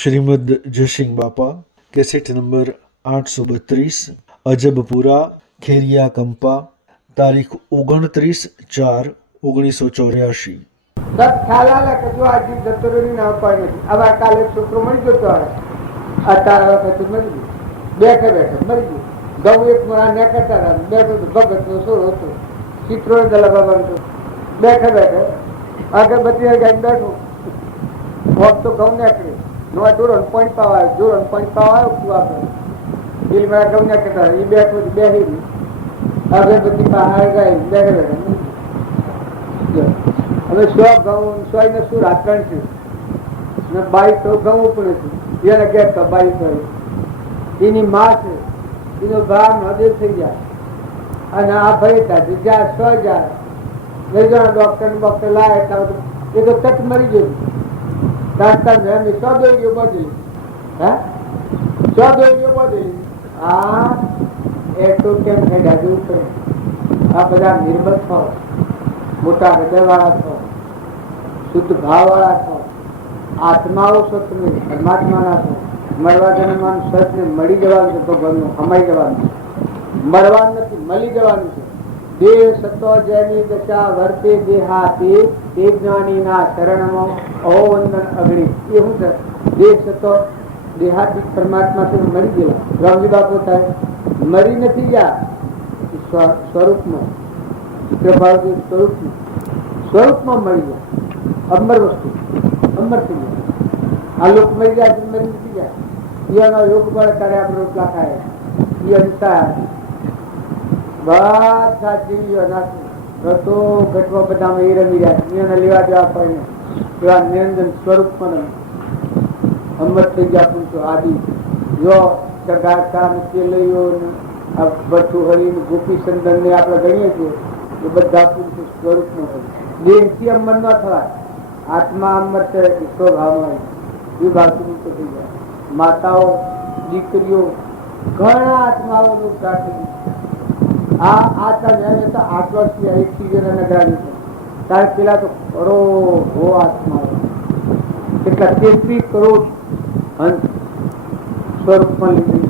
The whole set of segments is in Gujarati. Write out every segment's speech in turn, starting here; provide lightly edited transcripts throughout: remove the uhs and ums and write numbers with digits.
શ્રીમદ જયસિંહ બાપા કેસેટ નંબર 832 અજબપુરા ખેરિયા કંપા તારીખ 29/4/1984। ખ્યાલ આવે કે જો આ જીવ જતો રહ્યો ના ઉપાય નથી. હવે કાલે છોકરો મળી જતો આવે અત્યારે વખતે મરી ગયું, બેઠે બેઠે મરી ગયું. ઘઉં એક મણા ને કરતા બેઠો ભગત નો સોળ હતો, ચિત્રો દલા બાબા બેઠે બેઠે અગરબત્તી ગાઈને બેઠું હોત તો ઘઉં નીકળે નો જોરણ પાણી પાવા આવ્યો, જોરણ પાણી પાવા આવ્યો તું આપણે દિલ માં ઘઉં નીકળતા એ બેઠું બેસી અગરબત્તી પહાડ ગાય બેઠે બેઠે હવે 100 ઘઉં 100 ને શું રાત્રણ છે ને 22 ઘઉં પણ છે એને કે કબાઈ કરી એની માં છે એનો ભાવ નદેર થઈ જાય અને આ ભાઈ થાય જ્યાં 100 જાય લઈ જણા ડોક્ટર લાવે એ તો તક મરી ગયું. ડાક્ટર મેં 100 દોરીઓ બદલી, હે 100 દોરીઓ બદલી. હા એ તો કેમ થઈ જાય પડે. આ બધા નિર્બળ થો, મોટા હૃદય વાળા થો, શુદ્ધ ભાવ વાળા થો, આત્માઓ છો તમે પરમાત્માના છો. મળવા જન્મવાનું સત ને મળી જવાનું છે, ભગવાનનું હમાઈ જવાનું છે. મળવાનું નથી, મળી જવાનું છે. દેહ સતો જેની દશા વર્તે દેહાતી તે જ્ઞાનીના શરણમાં અવંદન અગ્નિ. એ શું છે? દેહ સતો દેહાતી પરમાત્મા મળી ગયેલા રામજી બાપુ થાય મરી નથી ગયા સ્વરૂપમાં સ્વરૂપમાં મળી ગયા. અમર વસ્તુ અમર થઈ ગયા. આ લોક મરી ગયા મરી નથી ગયા. એનો યોગ બળ કરે આપણે રોટલા ખાય એ અનુસાર બધા જીવીઓ નાખો ઘટવા બધામાં એ રમી રહ્યા એને લેવા દેવા પડે એવા નિરંજન સ્વરૂપમાં અમર થઈ ગયા. પૂછો આદિ જો ચગાતા લઈઓ ભઠ્ઠુ હરિ ગોપી ચંદન ને આપણે ગણીએ છીએ એ બધા પુરુષો સ્વરૂપમાં હોય. દેહથી અમર ન થવાય, આત્મા અમર છે સ્વભાવમાં એ બાળકો થઈ જાય. માતાઓ દીકરીઓ ઘણા આત્માઓનું પ્રાર્થના આ આટલો એક સિઝન નગરાવી છે ત્યારે પેલા તો કરોડો આત્માઓ કેટલા 33 કરોડ હંસ સ્વરૂપમાં લીધી.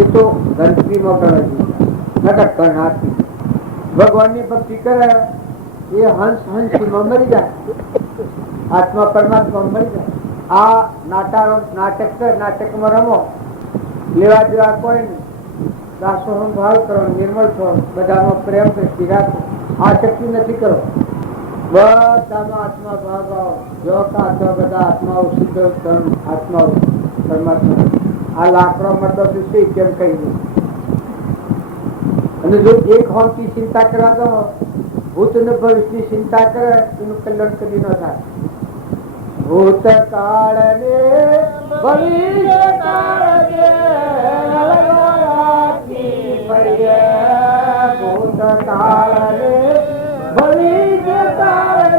એ તો ગણતરીમાં ગણાય છે. ભગવાનની ભક્તિ કરે એ હંસ હંસીમાં મરી જાય, આત્મા પરમાત્મા મરી જાય. આ નાટકમાં રમો, લેવા દેવા કોઈ નહીં. દાસોહમ ભાવ કરો, નિર્મળ છો, બધાનો પ્રેમ દ્રષ્ટિ રાખો. આ શક્તિ નથી કરો, બધાનો આત્મા ભાવ આવો જો કાચો બધા આત્માઓ શુદ્ધ આત્માઓ પરમાત્મા. આ લાકડો મરદો છે કેમ કહી દઉં. અને જો એક હોમથી ચિંતા કરવા દો, ભૂત અને ભવિષ્યની ચિંતા કરે એનું કલ્યાણ કદી ન થાય. ભૂતકાળ ને ભવિષ્યકાળ ભૂતકાળ ને ભવિષ્યકાળ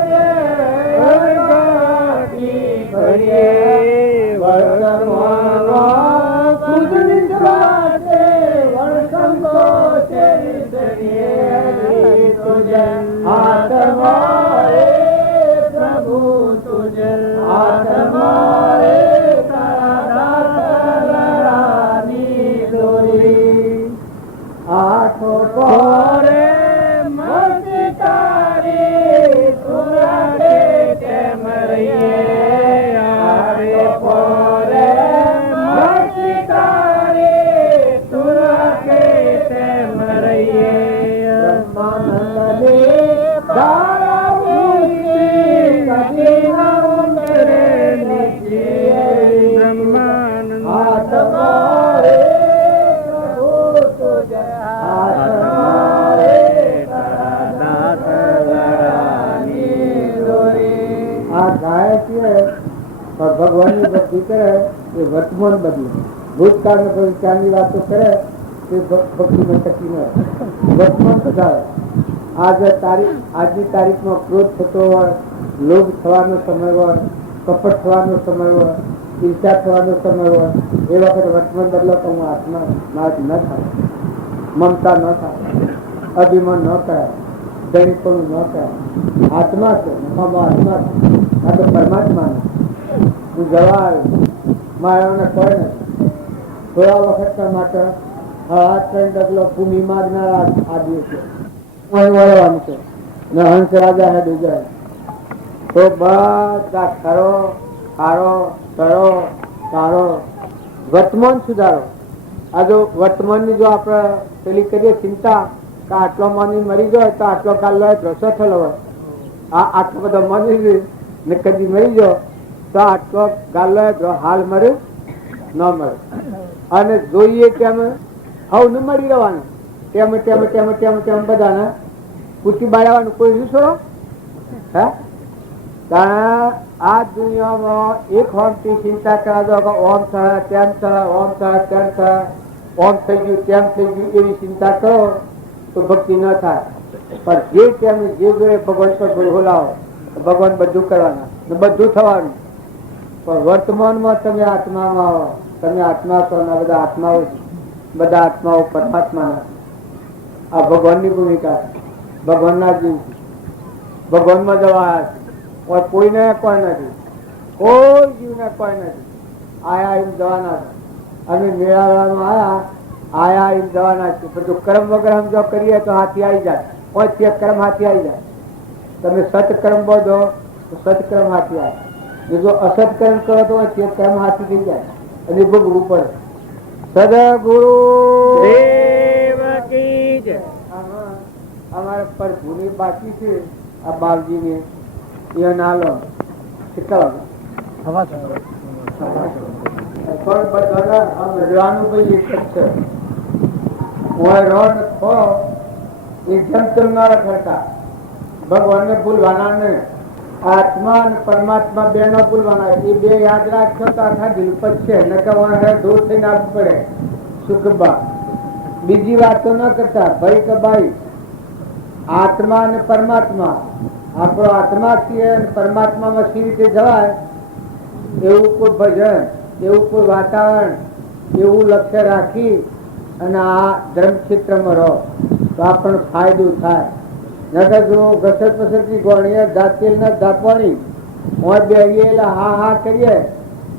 પ્રભુ તુજે આત્માએ આઠો પોરે મસ્તી તારી સુરડે કેમ રહીએ. આઠો પોરે મસ્તી તારી સુરડે કેમ રહીએ. બ્રહ્માનંદને દારા મુક્તિ કદી ન ઉતરે નીચે. બ્રહ્માનંદ આત્માએ ભગવાન ની ભક્તિ કરે એ વર્તમાન બદલે. ભૂતકાળ ને ભવિષ્યની વાતો કરે એ ભક્તિ ને શક્તિ ન વર્તમાન સુધારે. આજની તારીખમાં ક્રોધ થતો હોય, લોભ થવાનો સમય હોય, કપટ થવાનો સમય હોય, ઈર્ષા થવાનો સમય હોય, એ વખતે વર્તમાન બદલો તો હું આત્મા નાશ ન થાય, મમતા ન થાય, અભિમાન ન કરાય, દૈનિકપણું ન કરાય. આત્મા છે, આત્મા છે, આ તો પરમાત્મા હું જવા આવ્યો મારાને કોઈ નથી. થોડા વખત માટે આ ટ્રેન ડગલો ભૂમિ માગનાર આ દિવસે વળવાનું છે ને હંસ રાજા હે બીજા તો બધા ખરો ખારો કરો સારો વર્તમાન સુધારો. આ જો વર્તમાનની જો આપણે પેલી કરીએ ચિંતા કે આટલો માની મરી ગયો તો આટલો કાલ લો ભ્રસો થયેલો હોય, આ આટલો બધો માની ને કદી મરી ગયો તો આટલો ગાલ લો હાલ મરે ન મળે. અને જોઈએ તેમ હવ ન મળી રહેવાનું તેમ તેમ તેમ તેમ તેમ બધાને પૂછી બાળવાનું કોઈ શું છોડો હે. કારણ આ દુનિયામાં એક હોમથી ચિંતા કરા દો કે ઓમ થાય તેમ થાય ઓમ થાય તેમ થાય ઓમ થઈ ગયું તેમ થઈ ગયું એવી ચિંતા કરો તો ભક્તિ ન થાય. પણ જે તેમ જે જોડે ભગવાન પર બોલાવો ભગવાન બધું કરવાના ને બધું થવાનું. પણ વર્તમાનમાં તમે આત્મામાં આવો, તમે આત્મા છો ને બધા આત્માઓ બધા આત્માઓ પરમાત્માના. આ ભગવાનની ભૂમિકા ભગવાનના જીવ ભગવાનમાં જવા કોઈને કોઈ નથી, કોઈ જીવને કોઈ નથી. આયા એમ જવાના છે. અમે મેળામાં આયા એમ જવાના છે. બધું કર્મ વગર हम જો કરીએ તો હાથી આવી જાય. કોઈ કર્મ હાથી આવી જાય. તમે સત્કર્મ બોધો તો સત્કર્મ હાથી આવે. જો અસત્કર્મ કરો તો કર્મ હાથી થઈ જાય અને ભોગવું પડે. સદગુરુ દેવ કી જય. અમારે પર ભૂમિ બાકી છે આ બાપજી ને એ નાલો કેટલા ભગવાન ને ભૂલવાના ને આત્મા અને પરમાત્મા બે નો ભૂલવાના. એ બે યાદ રાખશો તો આખા દિલ પર છે. નકર દૂર થઈને આવવું પડે. સુખબા બીજી વાતો ન કરતા ભાઈ કે ભાઈ આત્મા અને પરમાત્મા. આપણો આત્મા છીએ અને પરમાત્મામાં સી રીતે જવાય એવું કોઈ ભજન એવું કોઈ વાતાવરણ એવું લક્ષ્ય રાખી અને આ ધર્મ ક્ષેત્રમાં રહો તો આપણને ફાયદો થાય. નકર જો ઘસર પસરથી ગોણીએ દાંતેલ ના દાપવાની બેહીએ હા હા કરીએ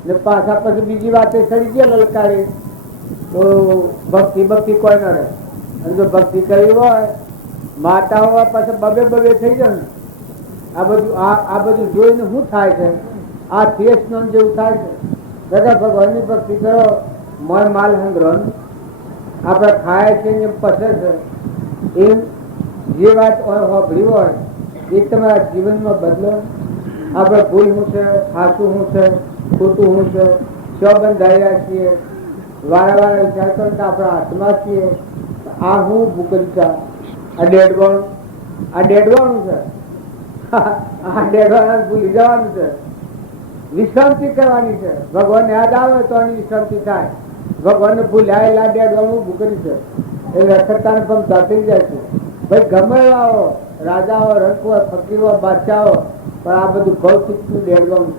ને પાછા પછી બીજી વાતે ચડી ગયા લલકારી તો ભક્તિ ભક્તિ કોઈ ન રહે. અને જો ભક્તિ કરી હોય માતા હોવા પાછા બબે બબે થઈ જાય ને આ બધું જોઈને શું થાય છે આ થેસ નો જેવું થાય છે. દાદા ભગવાનની ભક્તિ કરો મન માલ સંગ્રહ આપણે ખાય છે એમ પસે છે એમ જે વાત સાંભળી હોય એ તમારા જીવનમાં બદલો. આપણે ભૂલ શું છે સાચું શું છે ખોટું શું છે શું બંધાયા છીએ વારંવાર વિચાર કરો કે આપણા હાથમાં છીએ. આ હું ભૂકરી છે આ ડેડવાનું છે આ ડેડવાના ભૂલી જવાનું છે. વિશ્રાંતિ કરવાની છે. ભગવાન યાદ આવે તો એની વિશ્રાંતિ થાય. ભગવાન ભૂલાયેલા ડેડવાનું ભૂકરી છે એ રખડતા પમતા થઈ જાય છે. ભાઈ ગમે આવો રાજાઓ રંકો ફકીરો બાદશાહો પણ આ બધું ભૌતિક નું ડેડવાનું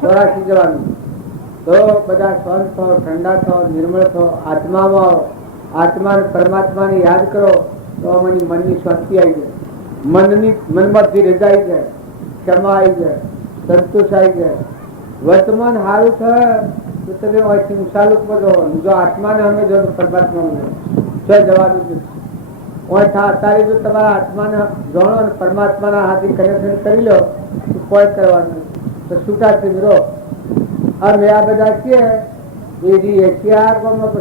ચોરાસી જવાનું. તો બધા શાંત થો ઠંડા થો નિર્મળ થો આત્મામાં આવો. આત્મા પરમાત્માને યાદ કરો તો અમારી મનની શાંતિ આવી જાય. મનમાંથી રજા આવી જાય, ક્ષમા આવી જાય, સંતોષ આવી જાય. વર્તમાન સારું થાય તો તમે સાલુક બધો જો આત્માને અમે જો પરમાત્મા જવાનું છે. અત્યારે જો તમારા આત્માને જાણો અને પરમાત્માના હાથે કનેક્શન કરી લો તો કોઈ કરવાનું તો છૂટા થઈ રહો. અમે આ બધા છીએ એ રહીએ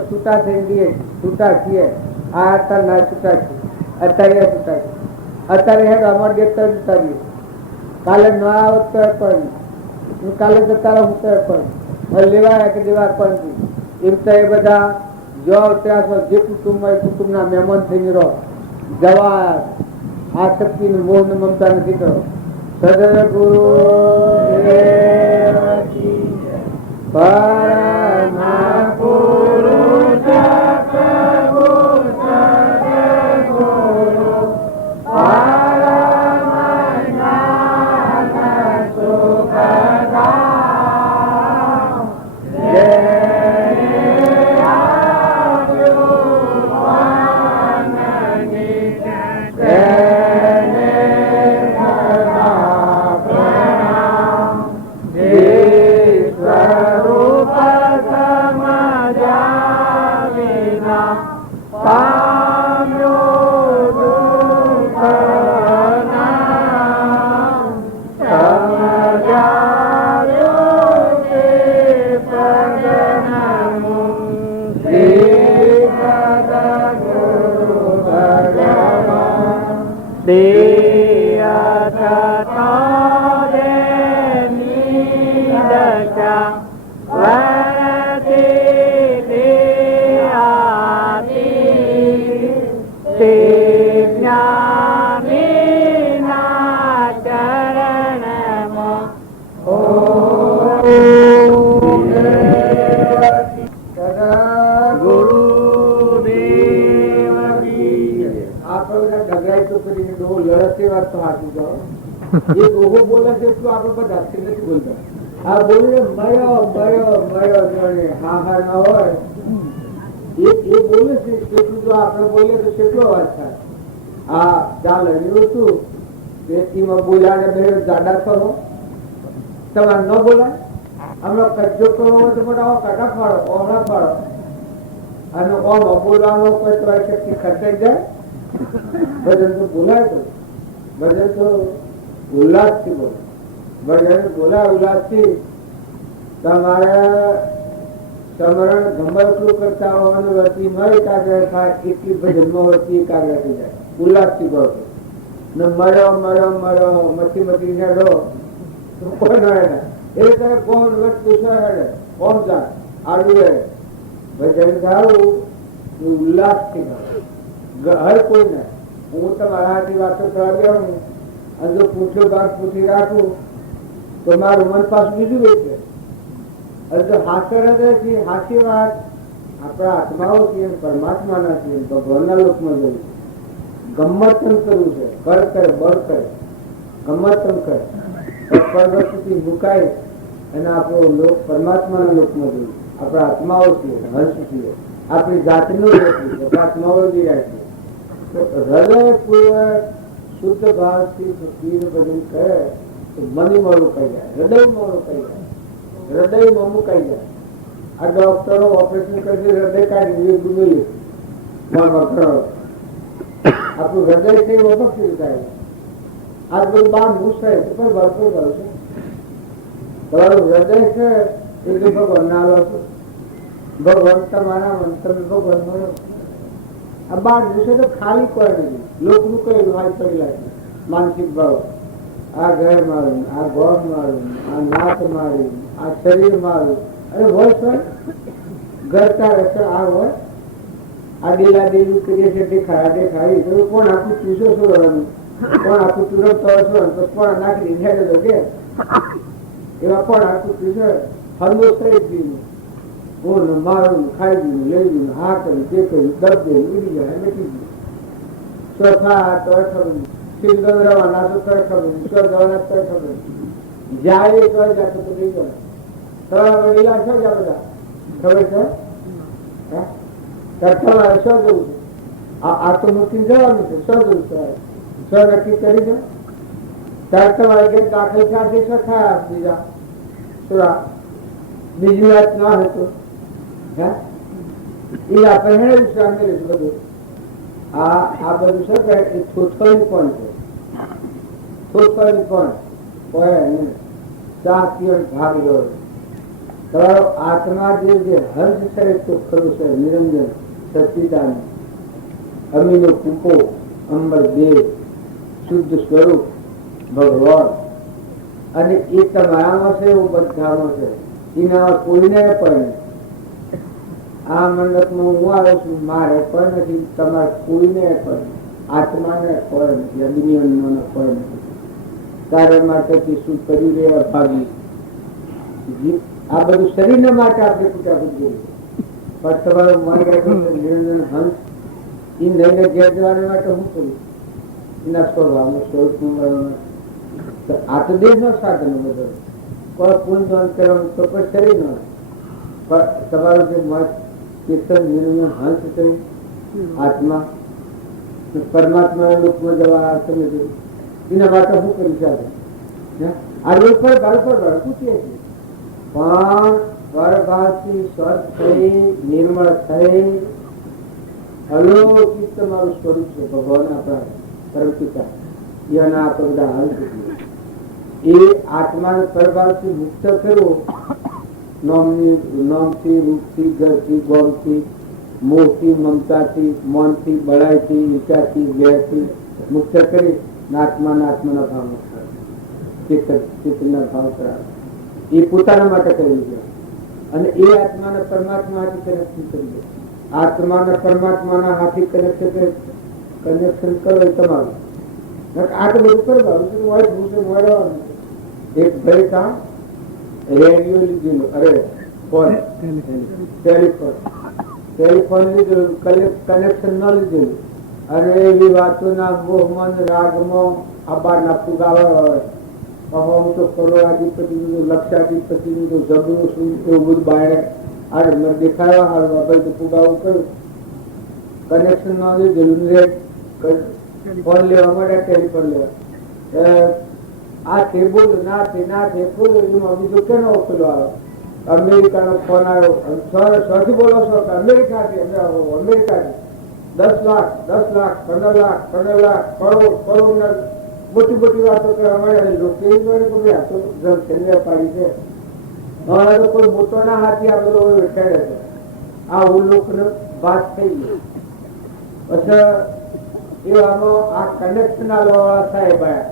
છૂટા થઈ રહીએ છૂટા છીએ. આ અત્યારે ના છૂટા છીએ અત્યારે છૂટા છીએ. અત્યારે હેડ અમારે દેખતા જતા રહીએ. કાલે ન આવત તો પણ કાલે જતા રહું તો પણ લેવાયા કે દેવા પણ એમ તો એ બધા જો ત્યાં જે કુટુંબ હોય કુટુંબના મહેમાન થઈને રહો. જવા આસક્તિ ને મોહ ને મમતા નથી કરો. સદગુરુ સ્વરૂપ બોલે છે એટલું આપણે બધા નથી બોલતા. આ બોલીએ મર્યો મર્યો મર્યો જોડે હા હા ના હોય એ બોલે છે એટલું જો આપણે બોલીએ તો કેટલો અવાજ થાય. આ ચાલ રહ્યું હતું વ્યક્તિમાં બોલ્યા બે જાડા કરો તમારે ન બોલાય. હમણાં કજ્જો કરવો હોય તો મોટા કાઢા ફાળો ઓમણા ફાળો અને ઓમ બોલવાનો કોઈ તમારી શક્તિ ખર્ચાઈ જાય. ભજન તો બોલાય તો ભજન તો ઉલ્લાસ થી બોલે. ભજન બોલાય ઉલ્લાસ થી તમારે સમરણ ગમે એટલું કરતા હોવાનું વતી ન એકાગ્ર થાય એટલી ભજનમાં વતી એકાગ્ર થઈ જાય. ઉલ્લાસ થી બોલો ને મર્યો મર્યો મર્યો મચી મચી હેડો કોઈ ન હેડે એ તમે કોણ વસ્તુ હેડે કોણ જાય આડું હેડે. ભજન ગાવું ઉલ્લાસ થી ગાવું હર કોઈને. હું તમારાથી વાતો કરાવી આવું અને જો પૂછ્યો ભાગ પૂછી રાખું તો મારું મન પાછું બીજું હોય છે. અને જો હાસ્ય હૃદય છે હાસ્ય વાત આપણા આત્માઓ છીએ પરમાત્માના છીએ ભગવાનના લોકમાં જવું છે. ગમ્મતમ કરવું છે કર કરે બળ કરે ગમ્મતમ કરે પરવર્તીથી મુકાય અને આપણો લોક પરમાત્માના લોકમાં જવું. આપણા આત્માઓ છીએ હર્ષ છીએ આપણી જાતનું નથી આત્માઓ જીરાય છે. હૃદયપૂર્વક શુદ્ધ ભાવથી ભક્તિનું ભજન કરે તો મન મોડું કહી જાય હૃદય મોડું કહી જાય હૃદયમાં મુકાઈ જાય. આ ડોક્ટરો ઓપરેશન કરશે હૃદય કાઢી ડૂબેલું આપણું હૃદય થઈ વખત થાય. આ બધું બાર મુસાય તો પણ ભરપૂર કરશે. તમારું હૃદય છે એ તો ભગવાન ના લો છો. ભગવાન તમારા મન તમે ભગવાન મળો. આ બાર દિવસે તો ખાલી કોઈ નથી. લોકનું કહેલું હાલ કરી લાગે માનસિક ભાવ આ ઘર મારું આ ગોળ મારું આ નાક મારું આ શરીર મારું. અરે હોય સર ઘરતા રસ્તા આ હોય આ ડેલા ડેલું કરીએ છીએ દેખાય દેખાય તો કોણ આખું ચૂસો શું રહેવાનું કોણ આખું ચૂરો તો કોણ નાખી દીધા તો કે એવા કોણ આખું ચૂસો હરમો થઈ ગયું હું મારું ખાઈ ગયું લઈ ગયું હા કર્યું તે કર્યું દબ દે ઉડી જાય બેઠી ગયું ચોથા તો ખબર શિવ રવાના તો ખબર ઈશ્વર રવાના તો ખબર જાય તો જાતો તો નહીં જાય. તમારા વડીલા છો જ્યાં બધા ખબર છે તમારે શું જવું છે. આ તો મૂકીને જવાનું છે શું જવું છે શું નક્કી કરી દો ત્યારે તમારે ઘેર દાખલ થયા શું થાય બીજા થોડા બીજી વાત ના હતો એ આપણે હેડે સામેલ બધું આ બધું શું કહે એ થોથોયું પણ છે. થોથોયું પણ હોય નહીં ચા પીવન ભાગ ગયો. તમારો આત્મા જે હર્ષ છે તો ખરું છે નિરંજન સચિદાન અમીનો કૂપો અંબર દેવ શુદ્ધ સ્વરૂપ ભગવાન અને એ તમારામાં છે એવું બધામાં છે. એના કોઈને પણ આ મંડપમાં હું આવ્યો છું મારે પણ નથી તમારે કોઈને પણ આત્માને કોઈ નથી અગ્નિઓને કોઈ નથી. કારણ માટે શું કરી રહ્યા ભાગી આ બધું શરીરના માટે આપણે પૂજા પૂછીએ પણ તમારું મન નિરંજન હંસ એ લઈને ઘેર જવા માટે હું કરું એના સ્વભાવનું સ્વરૂપનું આ તો દેહ નો સાધન બધો કોઈ પૂર્ણ કરવાનું તો કોઈ શરીર ન પણ તમારું જે મત કીર્તન નિરંજન હંસ થયું આત્મા પરમાત્માના લોકમાં જવા સમજ એના માટે શું કરી શકે. આ લોક પર ભડકું છે પણ પરભાવથી સ્વચ્છ થઈ નિર્મળ થઈ અલૌકિક તમારું સ્વરૂપ છે ભગવાન આપણા પરમ પિતા એના આપણે બધા હાલ એ આત્માને પરભાવથી મુક્ત કરવો નામથી રૂપથી ઘરથી ગોમથી મોહથી મમતાથી મનથી બળાઈથી ઈચ્છાથી વેરથી મુક્ત કરી આત્માના ભાવમાં ચિત્તના ભાવ કરાવે. એ પોતાના માટે કરેલું છે અને એ આત્માને પરમાત્મા હાથી કનેક્શન કરીએ. આત્માને પરમાત્માના હાથી કનેક્શન કરો એ તમારું. આ તો બધું કરવાનું. એક ભાઈ કામ રેડિયો લીધેલો, અરે ફોન, ટેલિફોન લીધેલું, કનેક્શન ન લીધેલું, અને એવી વાતોના મોહમન રાગમાં આબારના ફુગાવા હોય. હું તો કરોડાધિપતિ લક્ષાધિપતિ જબરું શું એવું બધું બહાર આવે મને દેખાડવા હારું ભાઈ તો ફુગાવું કર્યું. કનેક્શન ન લીધેલું, ફોન લેવા માટે ટેલિફોન લેવા આ છે બોલ ના છે બોલ એમાં બીજું કેનો પેલો આવ્યો અમેરિકાનો ફોન આવ્યો. સૌથી બોલો છો અમેરિકાથી, અમેરિકાથી 10 લાખ 15 લાખ કરોડ મોટી વાતો કરવા મળે. લોકો પાડી છે કોઈ મોટો ના હાથી આ બધો બેઠાડે છે. આ હું લોકોને વાત થઈ ગઈ. પછી એવામાં આ કનેક્શન વાળા સાહેબ આવ્યા.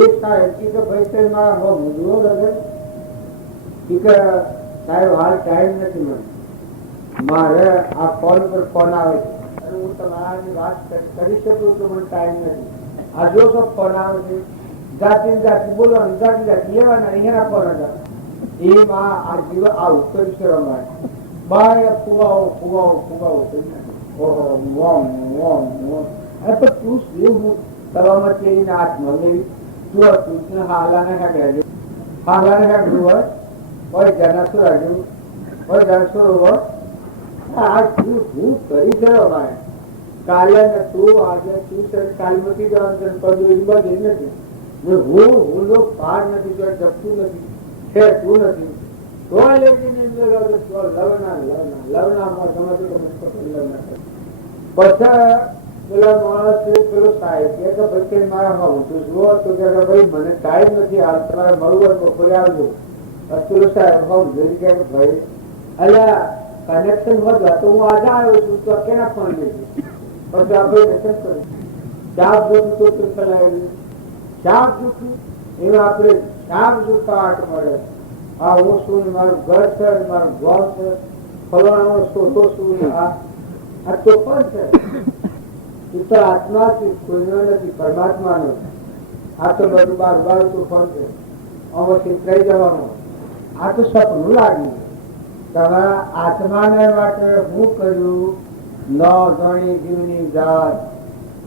એક સાહેબ કે ભાઈ મારા બહુ મુજવો લગે કે સાહેબ હાલ ટાઈમ નથી, મને મારે આ ફોન પર ફોન આવે છે અને હું તમારાની વાત કરી શકું તો મને ટાઈમ નથી. આ જો સબ ફોન આવે છે જાતિ બોલવાનું, જાતિ લેવાના અહીંયા ફોન હતા એમાં આ જીવ આવું કરી શરમાય બાય ફુગાવો તું શું કરવામાં તેની હાથમાં લેવી હાલાને હેગડું હોય જનાસુર હાજુ હોય જનસુર હોય. આ શું કરી છે કાલે ને તું આજે તું કાલમતી જવાનું પદવી બધી નથી. હું લોક પાર નથી, જો જપતું નથી, ખેડતું નથી, તો લેજીને લવનામાં તમે પછી પેલા માણસ પેલો સાહેબ કે ભાઈ મારા ઊંચું જુઓ તો કે ભાઈ મને ટાઈમ નથી, હાલ તમારે મળવું હોય બપોરે આવજો. પેલો સાહેબ જોઈ કે ભાઈ અલ્યા કનેક્શન વધવા તો હું આજે આવ્યો છું તો કેના ફોન લેજો. પછી આ ભાઈ દર્શન કર્યું, ચાપ જોતું તો ચલાવેલું ચાપ જોતું એમાં આપણે ચાપ જોતા આટ મળે. આ હું શું ને મારું ઘર છે, મારું ગોળ છે, ફલવાનો શોધો શું, આ તો પણ છે. તો આત્મા કોઈનો નથી, પરમાત્મા નો. આ તો બધું બાર તોફાન છે, અવશ્ય થઈ જવાનું. આ તો સપનું લાગ્યું. તમારા આત્માને માટે હું કર્યું ન ગણી જીવની જાત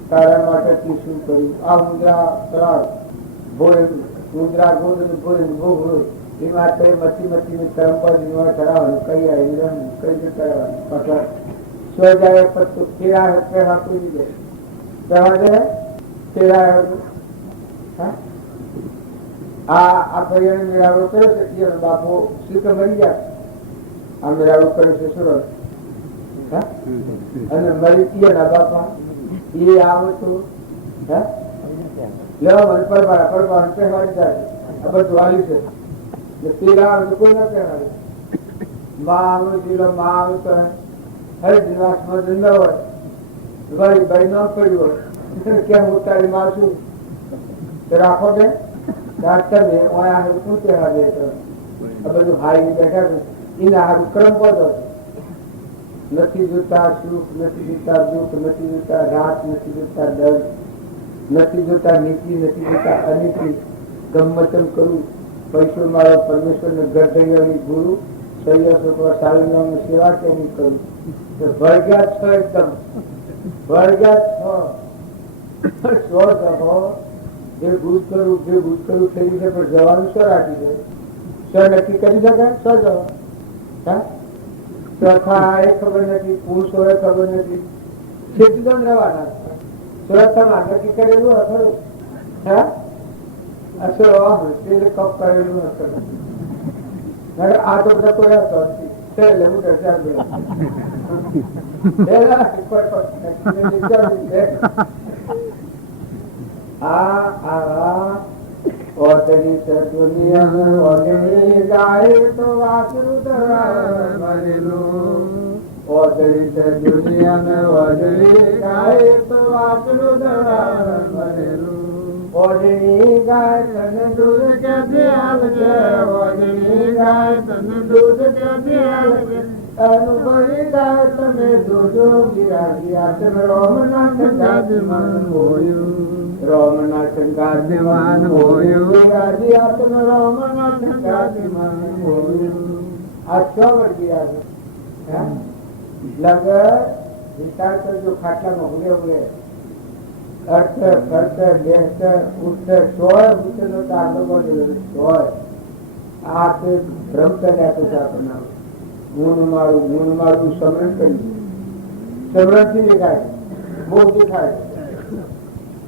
તારા માટે શું કર્યું. આ મુદ્રા ત્રણ મુદ્રા ગોદ ભોગ એ માટે મચી કર્મ પર ચડાવવાનું કઈ આવી કઈ કરવાનું જાય પત્તું ફેરા હાકું દીધે કહેવા દે ફેરા. આ ભાઈ મેળાવડો કર્યો છે બાપુ શ્રી તો મરી ગયા. આ મેળાવડો કર્યો છે સુરત અને મરી ગયા બાપા એ આવતું લેવા મને પડવા કહેવાય જાય. આ બધું વાલી છે પેલા આવે કોઈ ના કહેવાય. માં આવે જીલો માં આવે તો હરે દિવસમાં ધંધા હોય ભાઈ ભાઈ ન પડ્યું હોય કેમ ઉતારી મારશું રાખો બે ડાક્ટર ને શું કહેવા દે તો આ બધું હારી બેઠા એના હારું ક્રમ બધો નથી જોતા સુખ, નથી જોતા દુઃખ, નથી જોતા રાત, નથી જોતા દર્દ, નથી જોતા નીતિ, નથી જોતા અનીતિ. ગમતમ કરું પૈસો મારો પરમેશ્વર ને ગરદૈયાની ગુરુ સાલની સેવા કેમ કરું. ભરગ્યા છો એકદમ ભરગ્યા છો જે ગુજ કરું થઈ છે પણ જવાનું શું રાખી છે? શું નક્કી કરી શકાય? શું જવા ચોથા એ ખબર નથી, પુરુષ હોય ખબર નથી, ખેતીદમ રહેવાના. સુરતમાં નક્કી કરેલું હતું કપ કરેલું હતું. આ તો બધા કોઈ હતો ઓતરી દુનિયા ઓતરી ગાય તો વાસરું ધરેલું. ઓતરી દુનિયા ઓતરી ગાય તો વાસરું ધરેલું. ઓજણી ગાય તને દૂધ ક્યાંથી આવશે, ઓજણી ગાય તને દૂધ ક્યાંથી આવશે, અનુભવી ગાય તમે જોજો ગિરાગિયા તમે રોમનાથ ગાદીમાન હોયું, રોમનાથ ગાદીમાન હોયું, ગિરાગિયા તમે રોમનાથ ગાદીમાન હોયું. આ 6 વર્ષ ગયા લગર વિચાર કરજો, ખાટલામાં ઉડે ઉડે અર્થ ખર્ચ બેસ્ટ ઉઠ 100 ઉઠેલો તો આગળ વધેલો 100 આ તે ભ્રમ કર્યા પછી આપણને ગુણ મારું સમરણ કર્યું, સમરણથી દેખાય બહુ દેખાય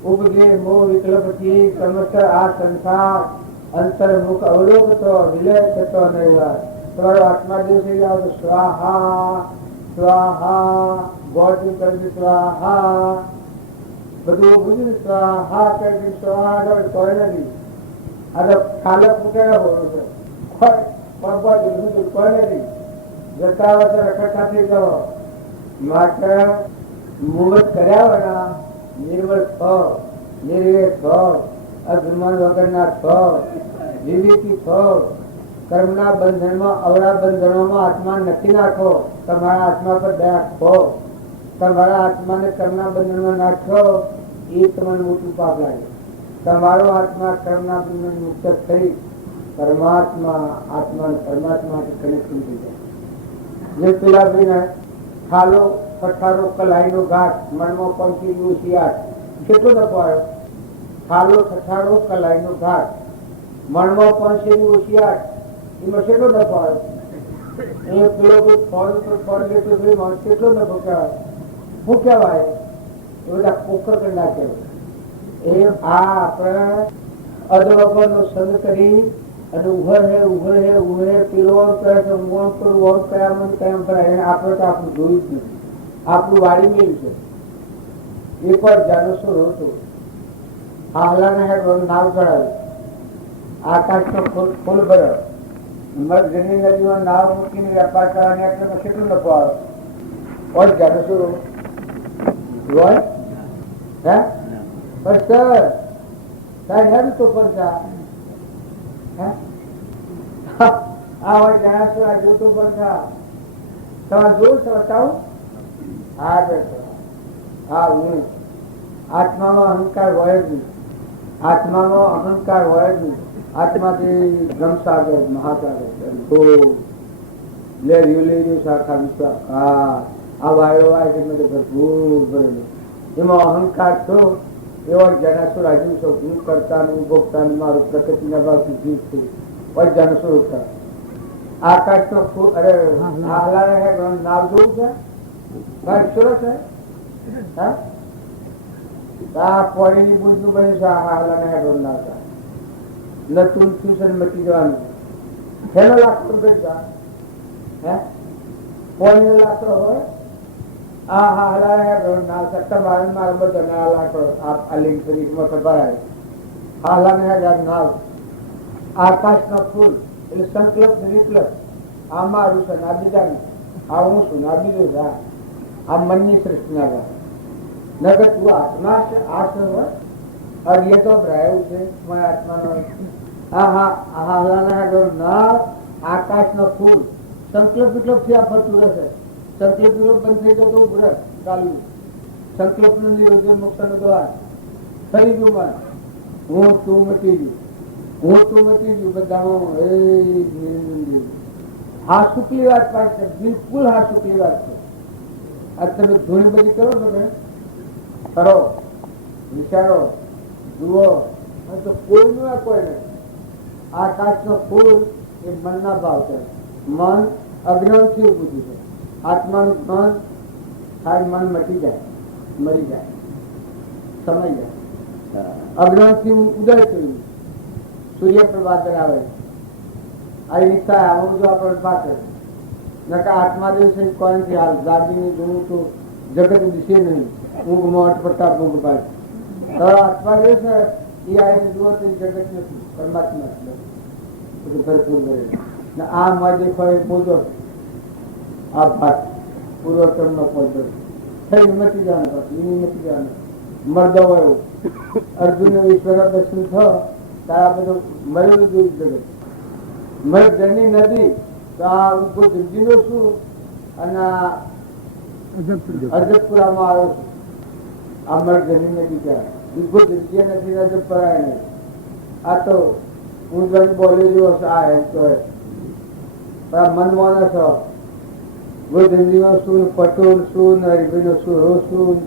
ઉપજે મોહ વિકલ્પથી સમસ્ત આ સંસાર અંતર્મુખ અવલોકતો વિલય થતો નહીં. તમારો આત્મા દિવસે જાઓ તો સ્વાહા સ્વાહા ગોડ કરી સ્વાહા બધું બધું સ્વાહા કરી સ્વાહા કોઈ નથી. આ તો ખાલક મૂકેલા હોવું છે કોઈ નથી. જતા વર્ષે રખડતા થઈ ગયો માટે મુહૂર્ત કર્યા વગર નિર્વળ થો, નિર્વેદ થો, અભિમાન વગરના થો, વિવેકી થો, કર્મના બંધનમાં અવળા બંધનોમાં આત્મા નથી નાખો. તમારા આત્મા પર દયા ખો, તમારા આત્માને કર્મના બંધનમાં નાખો એ તમને મોટું પાપ લાગે. તમારો આત્મા કર્મના બંધન મુક્ત થઈ પરમાત્મા આત્મા પરમાત્મા કનેક્શન થઈ જાય. જે પેલા ભાઈને ખાલો પઠારો કલાઈનો ઘાટ મનમાં પંખી શિયાળ કેટલો નફો આવ્યો. ખાલો પઠારો કલાઈનો ઘાટ મનમાં પંખી શિયાળ એમાં કેટલો નફો આવ્યો. એ પેલો ફળ પર ફળ લેતો કેટલો નફો કહેવાય. શું કહેવાય? એ બધા પોખર કરી નાખે. એ આ આપણે અદવગરનો સંગ કરી અને ઉભર હે પેલો કહે છે મોન પર વોન કયા મને કેમ ભરાય. આપણે તો આપણું જોયું જ નથી. આપણું વાડી મેળ્યું છે. એકવાર જાનસુર હતો આહલાના હેડ નાવ ચડાવ્યું, આકાશનો ફૂલ ભર્યો, મગજની નદીમાં નાવ મૂકીને વેપાર કરવાની એટલે કેટલું નફો આવે. ઓર જાનસુર હોય હે પણ સર સાહેબ હેડ તો પડતા આ હોય જાણસો આ જોતું પડતા તમારે જોઉં છે બતાવું. હા બેઠો હા હું આત્માનો અહંકાર હોય જ નહીં. આત્માનો અહંકાર હોય જ નહીં. આત્માથી બ્રહ્મસાગર મહાસાગર તો લે રહ્યું શાખા વિશ્વાસ આ વાયો વાય કે ભરપૂર ભરેલું એમાં અહંકાર છો એવો જનાસુર આજુ છો. હું કરતા હું ભોગતા મારું પ્રકૃતિના ભાવથી જીવ છું. જનસુર આકાશ નો અરે નામ જોવું છે સરસ છે. આ પોણીની બુદ્ધું બન્યું છે. હાલાને હેડો નાતા નતું ટ્યુશન મટી જવાનું. શેનો લાકડો ભેગા હે પોણી લાકડો હોય આ હાલાને હેડો ના સટ્ટા મારે મારે બધો ના લાકડો આ લિંક માં ભરાય. હાલાને હેડ નાવ આકાશ ના ફૂલ એટલે સંકલ્પ વિકલ્પ આ મારું છે ના બીજાનું આ હું છું ના બીજું છે. આ મનની સૃષ્ટિના નગર તું આત્મા છે આ છે અરે તો ભરાયું છે મારા આત્માનો. આકાશ નો ફૂલ સંકલ્પ વિકલ્પ થી આ ફરતું રહેશે. સંકલ્પ વિકલ્પ બંધ થઈ જતો ઉભરે ચાલુ સંકલ્પ નો નિરોધન મોક્ષ નો દ્વાર ફરી ગયું મન હું તું મટી ગયું બધામાં. હા શુક્લી વાત પાડશે બિલકુલ. હા શુક્લી વાત છે. આ તમે ધૂણી બધી કરો છો ને કરો વિચારો જુઓ તો કોઈનું આ કોઈ નહીં. આકાશ નો ફૂલ એ મનના ભાવ છે. મન અજ્ઞાન થી ઉભું છે. આત્માનું મન થાય મન મટી જાય મરી જાય સમય જાય. અજ્ઞાન થી ઉદય થયું સૂર્ય પ્રભાત આવે આ ઈચ્છા આવું જો આપણે પાસે નકા આત્મા દિવસે કોઈ હાલ દાદીની જોવું તો જગત દિશે નહીં. ઊંઘ મોટ પડતા ઊંઘ પાડ આત્મા દિવસે એ આવીને જુઓ તો જગત નથી પરમાત્મા ભરપૂર ભરે. આ માં દેખો એ બોધો આ ભાત પૂર્વતમ નો પદ થઈ નથી જવાનું નથી જવાનું મરદો હોય અર્જુન ઈશ્વર દર્શન થયો તારા બધું મરેલું જોયું જગત મરજની નદી તો આ ઉભો જિંદગીનો શું અને અજબપુરામાં આવ્યો છું આ મરજની નદી કહેવાય ઉભો જિંદગી નથી અજબપુરા નહીં આ તો હું જણ બોલેલું હશે આ એમ તો મનવાનો છો જિંદગીનો શું પટોળ શું હરિભાઈનો સુરો શું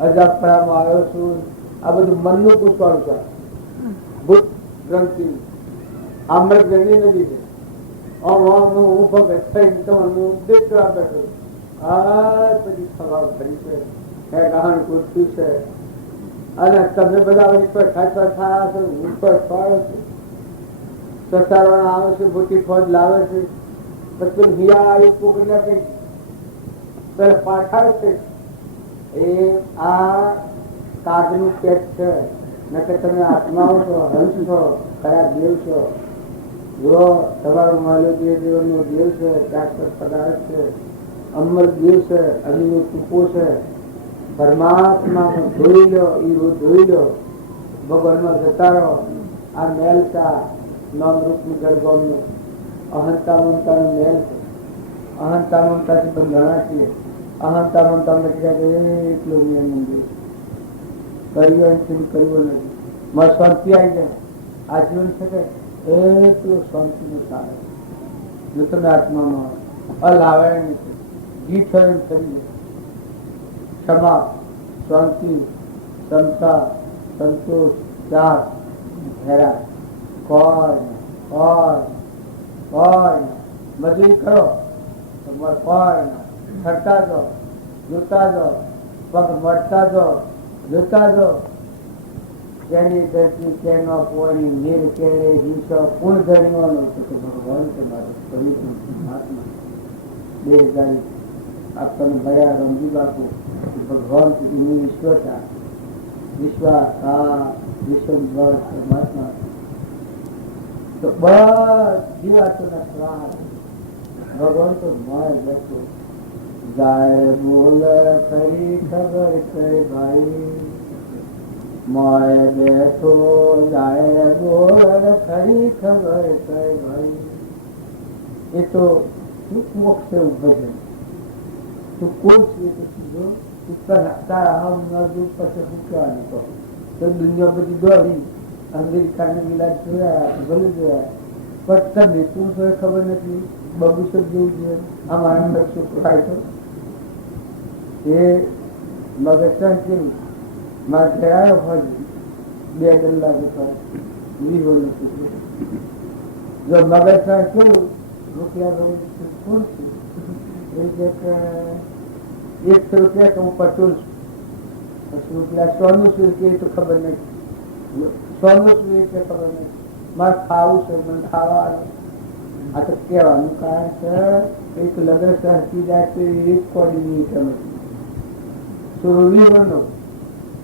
અજબપુરામાં આવ્યો છું આ બધું મનનું પૂછવાનું છે ભૂત ગ્રંથિ આમ્રજની નદી છે હું ભગત થઈને તમને ઉપદેશ કરવા બેઠો આ બધી સવાલ કરી છે ગાહણ કુર્તી છે અને તમે બધા ઉપર ખાસા થયા છો ઉપર ફળ છે સસારવાના આવે છે મોટી ફોજ લાવે છે પછી હિયા આવી પોકડીને કઈ પેલા પાઠાય છે એ આ કાગનું પેટ છે નકર તમે આત્માઓ છો હંસ છો કયા દેવ છો જો તમારો માલવીય દેવનો દેવ છે શાશ્વત પદાર્થ છે અમર દેવ છે અગ્નિનો ટૂંકો છે પરમાત્મામાં ધોઈ લો ઈવો ધોઈ લો ભગવાનમાં જતા રહો આ મેલ કા નામ રૂપનું ગરગોમનું અહંતા મમતાનું મેલ છે અહંતા મમતાથી બંધાણા છીએ અહંતા મમતા નથી એટલો નિયમ મંદિર કર્યો નથી કર્યો નથી મારે શાંતિ આવી જાય આજીવન શકે એટલું શાંતિનું સારે જો તમે આત્મામાં અલાવાય નથી ગીત થઈ જાય ક્ષમા શાંતિ ક્ષમતા સંતોષ ત્યાગ હેરા કોઈ મજૂરી કરો તમારે કોઈ ફરતા જાઓ જોતા જાઓ પગ મળતા જાઓ જોતા જાઓ કેની ધરતી કેનો પોની નીર કેળે હિંસો કુણ ધરીવાનો તો ભગવાન તમારો પવિત્ર આત્મા 2000 આપણને મળ્યા રમજી બાપુ ભગવાન એની વિશ્વતા વિશ્વાસ આ વિશ્વ પરમાત્મા તો બધી વાતોના સ્વાદ ભગવાન તો મળે બેઠો જાય બોલ ખરી ખબર કરે ભાઈ માય બેઠો જાય બોલ ખરી ખબર કરે ભાઈ એ તો સુખ મોક્ષ ભજન તું કોઈ છે તો સીધો તારા હમ ન જો પછી મૂકવાની કહો તો દુનિયા બધી દોડી અમેરિકાને વિલાસ જોયા ભલે જોયા પણ તમને પુરુષો ખબર નથી બબુસર જેવું જોઈએ આ મારા છોકરો આવ્યો એ મગજ કેવું મારે ગયા હોય 2 કલાક વીવો નથી જો મગજ કેવું રૂપિયા કોણ છે ₹100 કે હું પટોલ છું પછી રૂપિયા 100 શું કે તો ખબર નથી 100 શું કે ખબર નથી મારે ખાવું છે મને ખાવા આ તો કહેવાનું કારણ છે એક લગ્ન સરકી જાય તો એક કોર્ડિનેટર સુરવીરનો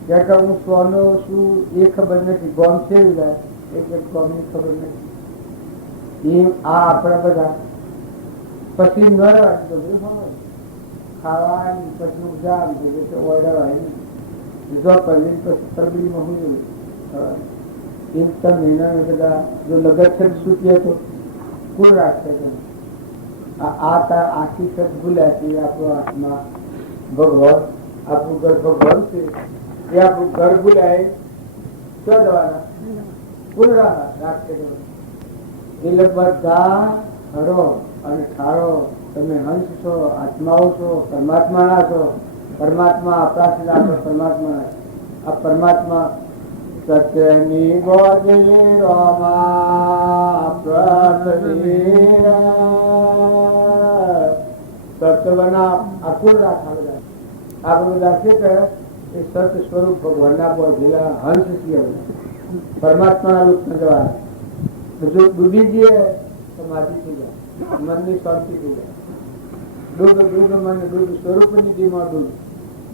કે હું 100 શું એ ખબર નથી ગોમ છે એક ગોમની ખબર નથી એ આ આપણા બધા પછી ન બધું ખાવાની પછી જામ છે ઓર્ડર આવે જો પલ્લી પછી તરબીમાં હું મહિના બધા જો લગત છે સૂચીએ તો કુલ રાખશે આખી સત ભૂલ્યા છે આપણો આત્મા ભગવાન આપણું ઘર ભગવાન છે એ આપણું ઘર ભૂલાય તો દવાના કુલ રાખશે એટલે બધા હરો અને ઠારો તમે હંસ છો આત્માઓ છો પરમાત્માના છો પરમાત્મા આપણા છે આપણે પરમાત્મા આ પરમાત્મા સત્યની ગોજે રોમા સત્યના આકુલ રાખા બધા આપણે બધા છે કે એ સત્ય સ્વરૂપ ભગવાનના બોધેલા હંસ છીએ પરમાત્માના રૂપમાં જવાના જો ડૂબી જઈએ તો માટી થઈ જાય મનની શાંતિ થઈ જાય દૂધ મને દૂધ સ્વરૂપની જીમાં દૂધ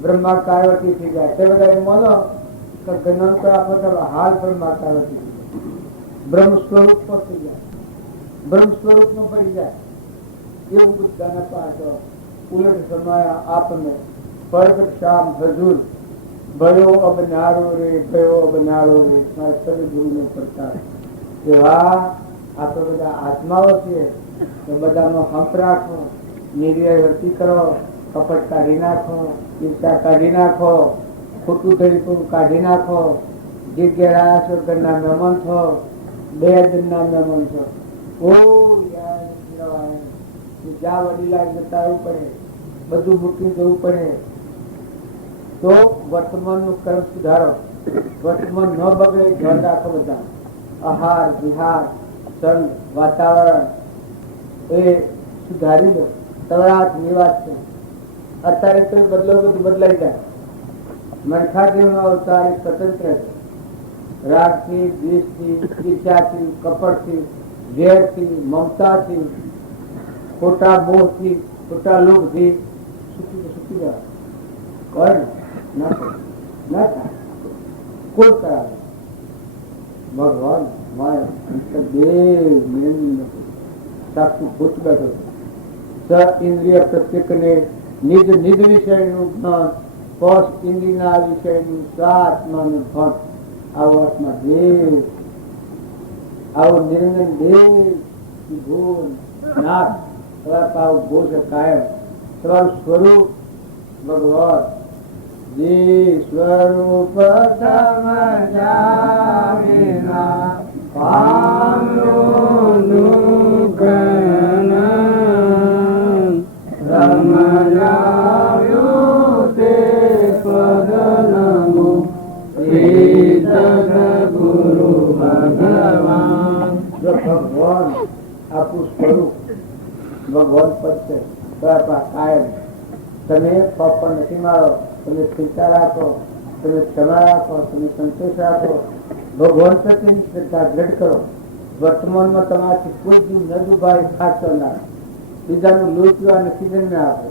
બ્રહ્માકારવતી થઈ જાય તે બધા એમ માનો કે ગણન આપણે હાલ બ્રહ્માકારવતી થઈ જાય બ્રહ્મ સ્વરૂપમાં થઈ જાય બ્રહ્મ સ્વરૂપમાં પડી જાય એવું બધાના પાછો ઉલટ સમય આપને પ્રગટ શામ હજુર भयो अब नारो रे, भयो अब नारो रे, મારા સદગુરુનો પ્રચાર. એવા આ તો બધા આત્માઓ છે, તો બધામાં હંપ રાખો, નિર્વ્યય વર્તી કરો, કપટ કાઢી નાખો, ઈર્ષા કાઢી નાખો, ખોટું ધરીપું કાઢી નાખો. જગ્યા છો ઘરના મહેમાન છો, બે દિનના મહેમાન છો. જ્યાં વડીલા જતાવવું પડે, બધું મૂકી જવું પડે. તો વર્તમાનનું કર્મ સુધારો, વર્તમાન ન બગડે ધ્યાન રાખો. બધા આહાર વિહાર સંગ વાતાવરણ એ સુધારી લો. તવરાત નિવાસ છે. અત્યારે તો બદલો બધું બદલાઈ જાય. મનખાદેવનો અવતાર સ્વતંત્ર છે. રાગથી, દ્વેષથી, ઈર્ષાથી, કપટથી, ઝેરથી, મમતાથી, ખોટા મોહથી, ખોટા લોભથી સુખી જાય. કોઈ ના થાય. કોઈ કરાવે ભગવાન મારા અંતર બે નિરંજન સાક્ષી ભૂત બેઠો. સ ઇન્દ્રિય પ્રત્યેકને નિજ નિજ વિષયનું જ્ઞાન, સ્પર્શ ઇન્દ્રિયના વિષયનું આત્માનું ભાન. આવો આત્મા દેવ, આવો નિરંજન દેવ ભૂલ નાથ. તમારા ભૂલ છે કાયમ. તમારું સ્વરૂપ ભગવાન જે સ્વરૂપ સમજાવિના પામનું દુઃખન સમજાવ્યું તે પદનમો શ્રી સદગુરુ ભગવાન. જો ભગવાન આપણું સ્વરૂપ ભગવાન પદ છે તો આપણા કાયમ. તમે પાપ નથી મારો, તમે ચિંતા રાખો, તમે ક્ષમા રાખો, તમે સંતોષ રાખો. ભગવાન પ્રત્યેની શ્રદ્ધા દ્રઢ કરો. વર્તમાનમાં તમારાથી કોઈ જીવ ન દુભાય, ખાસ કરનાર. બીજાનું લોહી પીવા નથી જન્મે આપો.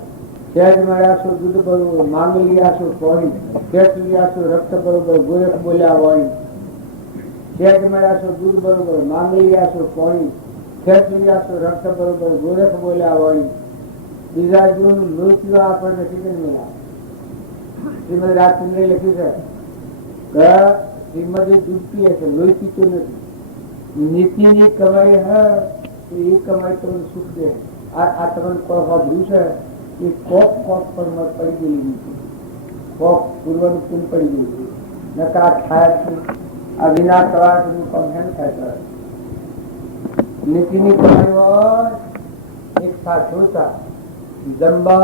સહેજ મળ્યાશો દૂધ બરોબર, માંગલી આશો પોણી, ખેત લીયાશો રક્ત બરોબર, ગોરખ બોલ્યા વાણી. સહેજ મળ્યાશો દૂધ બરોબર, માંગલી આશો પોણી, ખેત લીયાશો રક્ત બરોબર, ગોરખ બોલ્યા વાણી. બીજા જીવોનું લોહી પીવા આપણને નથી જન્મેલા. શ્રીમદ રાજચંદ્રે લખ્યું છે કે શ્રીમદ એ દૂધ પીએ છે, લોહી પીતો નથી. નીતિની કમાઈ હે તો એ કમાઈ તમને સુખ દે. આ તમને સાંભળ્યું છે એ કોક પર પડી ગયેલી નીતિ, કોક પૂર્વનું પૂન પડી ગયું. નકા થાય આ વિના કલાકનું કામ હેમ થાય. નીતિની કમાઈ હોય એક સાચો હતા जम्बा